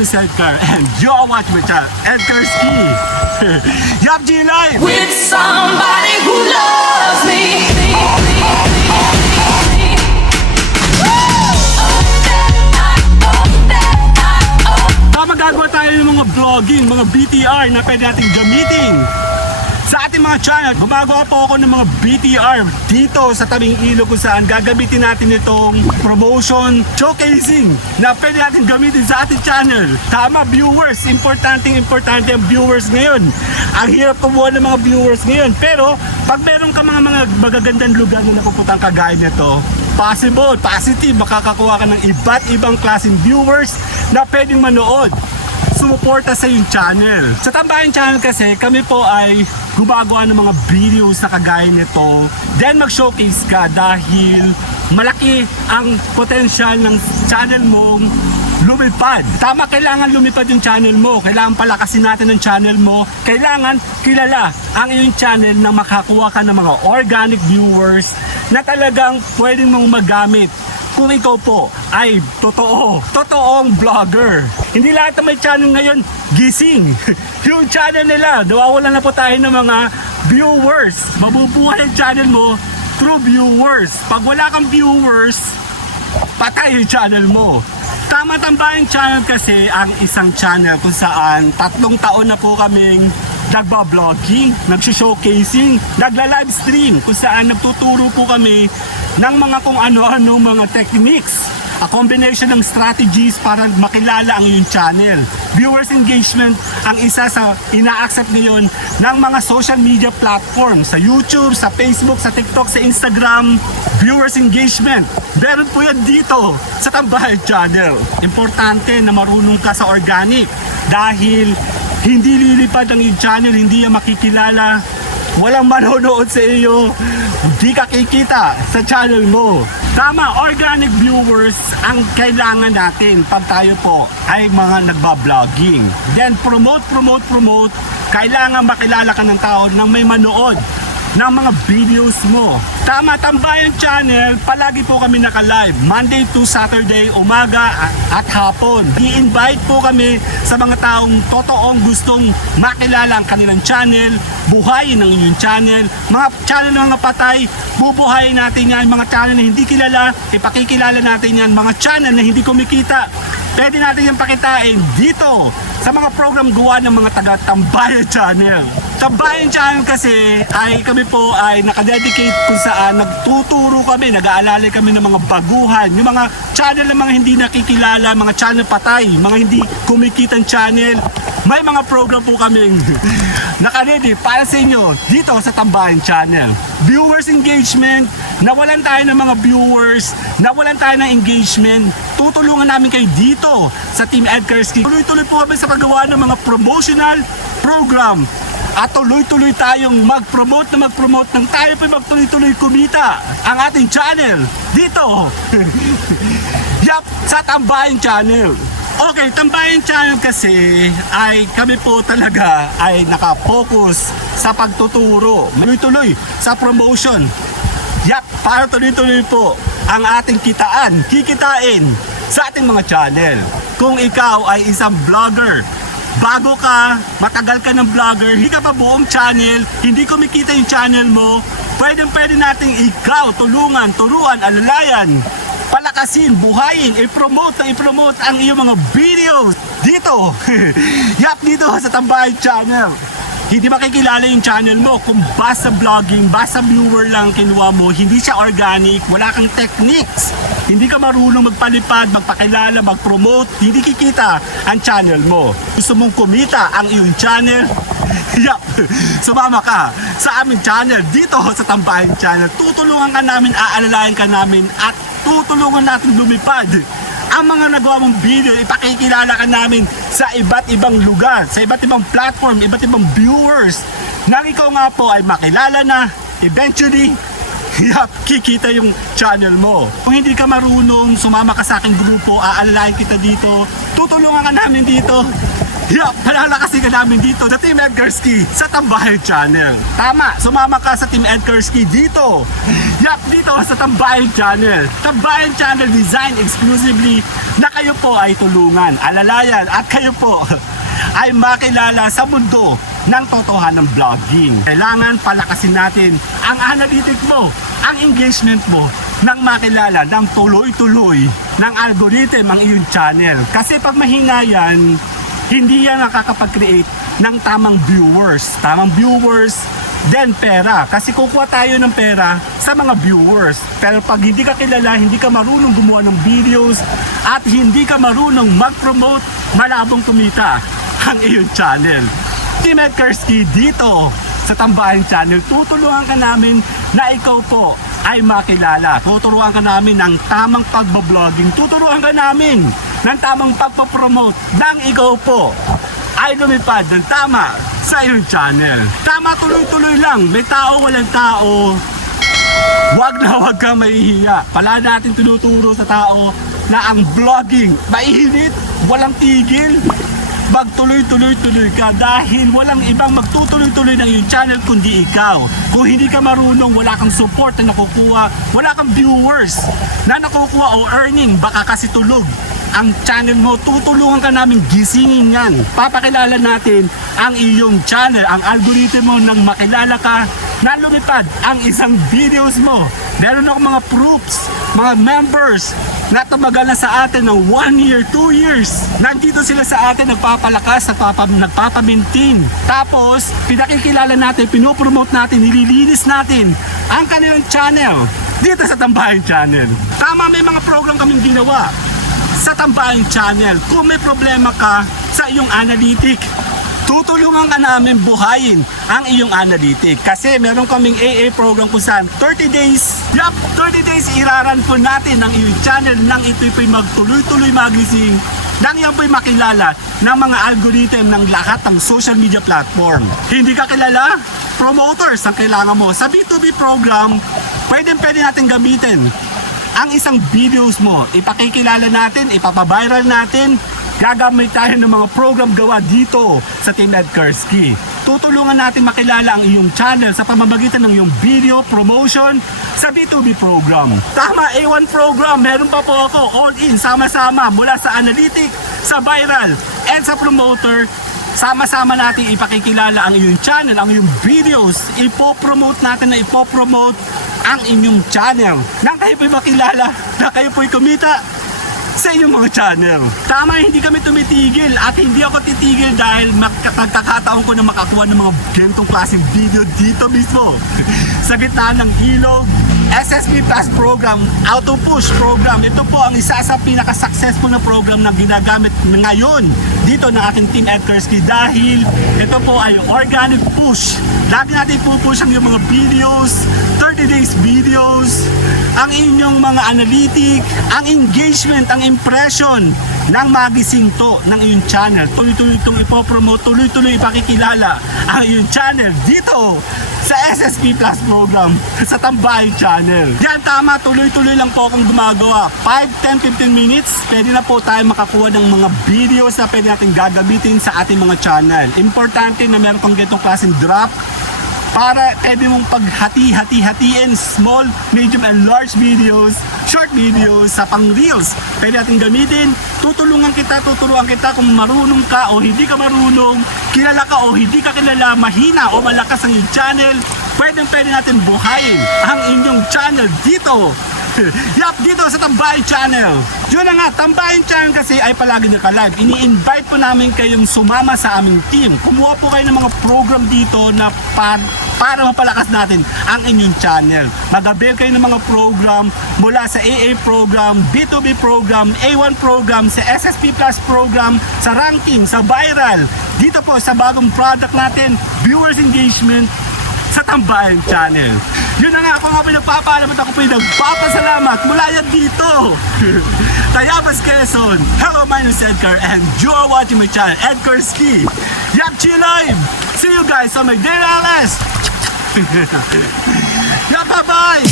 name is Edgar and you're watching my channel, Edgar's Key. Yup, G Live! With somebody who loves me. Magagawa tayo ng mga vlogging, mga BTR na pwede natin gamitin sa ating mga channel. Gumagawa po ako ng mga BTR dito sa tabing ilog kung saan gagamitin natin itong promotion showcasing na pwede natin gamitin sa ating channel. Tama, viewers, importante ang viewers ngayon. Ang hirap kumuha ng mga viewers ngayon, pero pag meron ka mga magagandang lugar na napupuntan kagaya nito, possible, positive, makakakuha ka ng iba't ibang klaseng viewers na pwedeng manood, sumuporta sa yung channel. Sa Tambayan Channel kasi, kami po ay gumagawa ng mga videos na kagaya nito. Then mag-showcase ka dahil malaki ang potential ng channel mong lumipad. Tama, kailangan lumipad yung channel mo. Kailangan palakasin natin ang channel mo. Kailangan kilala ang iyong channel na makakuha ka ng mga organic viewers na talagang pwede mong magamit kung ikaw po ay totoong vlogger. Hindi lahat ng may channel ngayon gising. Yung channel nila, nawawalan na po tayo ng mga viewers. Mabubuhay ang channel mo through viewers. Pag wala kang viewers, patay yung channel mo. Tama, Tambayan Channel kasi ang isang channel kung saan 3 taon na po kaming nagba-vlogging, nag-showcasing, nagla-livestream kung saan nagtuturo po kami ng mga kung ano-ano mga techniques. A combination ng strategies para makilala ang iyong channel. Viewers engagement ang isa sa ina-accept ngayon ng mga social media platforms. Sa YouTube, sa Facebook, sa TikTok, sa Instagram. Viewers engagement. Meron po yan dito sa Tambayan Channel. Importante na marunong ka sa organic dahil hindi lilipad ang iyong channel, hindi yan makikilala. Walang manonood sa iyo, hindi ka kikita sa channel mo. Tama, organic viewers ang kailangan natin pag tayo po ay mga nagba-vlogging. Then promote. Kailangan makilala ka ng tao nang may manood ng mga videos mo. Tama, Tambayan Channel, palagi po kami naka-live Monday to Saturday, umaga at hapon. I-invite po kami sa mga taong totoong gustong makilala ang kanilang channel, buhayin ang inyong channel. Mga channel na mga patay, bubuhayin natin yan. Mga channel na hindi kilala, ipakikilala natin yan. Mga channel na hindi kumikita, pwede natin yung pakitain dito sa mga program gawa ng mga taga Tambayan Channel. Tambayan Channel kasi ay kami po ay nakadedicate kung saan nagtuturo kami, nag-aalala kami ng mga baguhan, yung mga channel na mga hindi nakikilala, mga channel patay, mga hindi kumikitang channel. May mga program po kami naka-ready para sa inyo dito sa Tambayan Channel. Viewers engagement, nawalan tayo ng mga viewers, nawalan tayo ng engagement, tutulungan namin kayo dito sa Team Edgar's Key. Tuloy-tuloy po kami sa paggawa ng mga promotional program at tuloy-tuloy tayong mag-promote ng tayo po magtuloy-tuloy kumita ang ating channel dito. Yup, sa Tambayan Channel. Okay, Tambayan Channel kasi ay kami po talaga ay nakapokus sa pagtuturo, tuloy-tuloy sa promotion. Yup, para tuloy-tuloy po ang ating kikitain sa ating mga channel. Kung ikaw ay isang vlogger, bago ka, matagal ka ng vlogger, hindi ka pa buong channel, hindi kumikita yung channel mo, pwede nating ikaw turuan, alalayan, palakasin, buhayin, i-promote ang iyong mga videos dito. Yap, dito sa Tambayan Channel. Hindi makikilala yung channel mo kung basta vlogging, basta viewer lang kinuha mo, hindi siya organic, wala kang techniques, hindi ka marunong magpalipad, magpakilala, mag-promote, hindi kikita ang channel mo. Gusto mong kumita ang iyong channel? Yup, sumama ka sa aming channel dito sa Tambayan Channel. Tutulungan ka namin, aalalayan ka namin at tutulungan natin lumipad ang mga nagawa mong video. Ipakikilala ka namin sa iba't ibang lugar, sa iba't ibang platform, iba't ibang viewers nang ikaw nga po ay makilala na eventually. Yup, kikita yung channel mo. Kung hindi ka marunong, sumama ka sa aking grupo, aalalayan kita dito, tutulungan ka namin dito. Yup, palalakasin ka namin dito sa Team Edgarski sa Tambahay Channel. Tama, sumama ka sa Team Edgarski dito. Yup, dito sa Tambahay Channel. Tambahay Channel designed exclusively na kayo po ay tulungan, alalayan at kayo po ay makilala sa mundo ng totohanan ng vlogging. Kailangan palakasin natin ang analytic mo, ang engagement mo nang makilala ng tuloy-tuloy ng algorithm ang iyong channel. Kasi pag mahina yan, hindi yan nakakapag-create ng tamang viewers. Tamang viewers, then pera. Kasi kukuha tayo ng pera sa mga viewers. Pero pag hindi ka kilala, hindi ka marunong gumawa ng videos, at hindi ka marunong mag-promote, malabong kumita ang iyong channel. Team Edgarski dito sa Tambahan Channel, tutulungan ka namin na ikaw po ay makilala. Tuturuan ka namin ng tamang pagbabloging. Tuturuan ka namin ng tamang pagpapromote nang ikaw po ay lumipad ng tama sa iyong channel. Tama, tuloy-tuloy lang. May tao, walang tao. Wag na wag kang mahihiya. Pala natin tinuturo sa tao na ang vlogging mainit, walang tigil. Magtuloy-tuloy-tuloy ka dahil walang ibang magtutuloy-tuloy ng iyong channel kundi ikaw. Kung hindi ka marunong, wala kang support na nakukuha, wala kang viewers na nakukuha o earning, baka kasi tulog ang channel mo. Tutulungan ka namin gisingin yan. Papakilala natin ang iyong channel, ang algorithm mo nang makilala ka na lumipad ang isang videos mo. Meron ako mga proofs, mga members na tumagal na sa atin ng 1 year, 2 years. Nandito sila sa atin, nagpapalakas, nagpapamintin. Tapos, pinakikilala natin, pinopromote natin, nililinis natin ang kanilang channel dito sa Tambahan Channel. Tama, may mga program kaming ginawa sa Tambahan Channel. Kung may problema ka sa iyong analytic, tutulungan ka namin buhayin ang iyong analytic. Kasi meron kaming AA program kung saan 30 days, 30 days iraran po natin ang iyong channel nang ito'y po'y magtuloy-tuloy magising, nang yan po'y makilala ng mga algorithm ng lahat ng social media platform. Hindi ka kilala? Promoters ang kailangan mo. Sa B2B program, pwede natin gamitin ang isang videos mo. Ipakikilala natin, ipapaviral natin, gagamit tayo ng mga program gawa dito sa Team Edgarski. Tutulungan natin makilala ang iyong channel sa pamamagitan ng iyong video promotion sa B2B program. Tama, A1 program, meron pa po ako all in, sama-sama mula sa analytic, sa viral, and sa promoter. Sama-sama natin ipakikilala ang iyong channel, ang iyong videos. Ipopromote natin na ipopromote ang inyong channel nang kayo po'y makilala, na kayo po'y kumita sa inyong mga channel. Tama, hindi kami tumitigil at hindi ako titigil dahil magkakataon ko na makakuha ng mga ganitong klaseng video dito mismo sa gitna ng ilog. SSP Plus program, Auto Push program, ito po ang isa sa pinaka-successful na program na ginagamit ngayon dito ng ating Team Edgarski dahil ito po ay organic push. Lagi natin pupush ang iyong mga videos, 30 days videos, ang inyong mga analytic, ang engagement, ang impression ng magising to ng iyong channel. Tuloy-tuloy itong ipopromote, tuloy-tuloy ipakikilala ang iyong channel dito sa SSP Plus program sa Tambahay Channel. Yan, tama, tuloy-tuloy lang po akong gumagawa. 5, 10, 15 minutes, pwede na po tayo makakuha ng mga videos na pwede natin gagamitin sa ating mga channel. Importante na meron kang ganitong klaseng drop para pwede mong paghati-hatiin small, medium, and large videos, short videos sa pang-reels. Pwede natin gamitin. Turuan kita kung marunong ka o hindi ka marunong, kilala ka o hindi ka kilala, mahina o malakas ang iyong channel. Pwede natin buhayin ang inyong channel dito. Dito sa Tambahan Channel. Yun na nga, Tambahan Channel kasi ay palagi naka-live. Ini-invite po namin kayong sumama sa aming team. Kumuha po kayo ng mga program dito na para mapalakas natin ang inyong channel. Mag-avail kayo ng mga program mula sa AA program, B2B program, A1 program, sa SSP Plus program, sa ranking, sa viral. Dito po sa bagong product natin, viewers engagement, sa Tambahan Channel. Yun na nga, ako nga pinagpapaalam at ako pinagpapasalamat mula yan dito. Tayabas, Quezon. Hello, my name is Edgar and you are watching my channel, Edgarski. Yakchi Live. See you guys on my DLS. Yeah, bye-bye.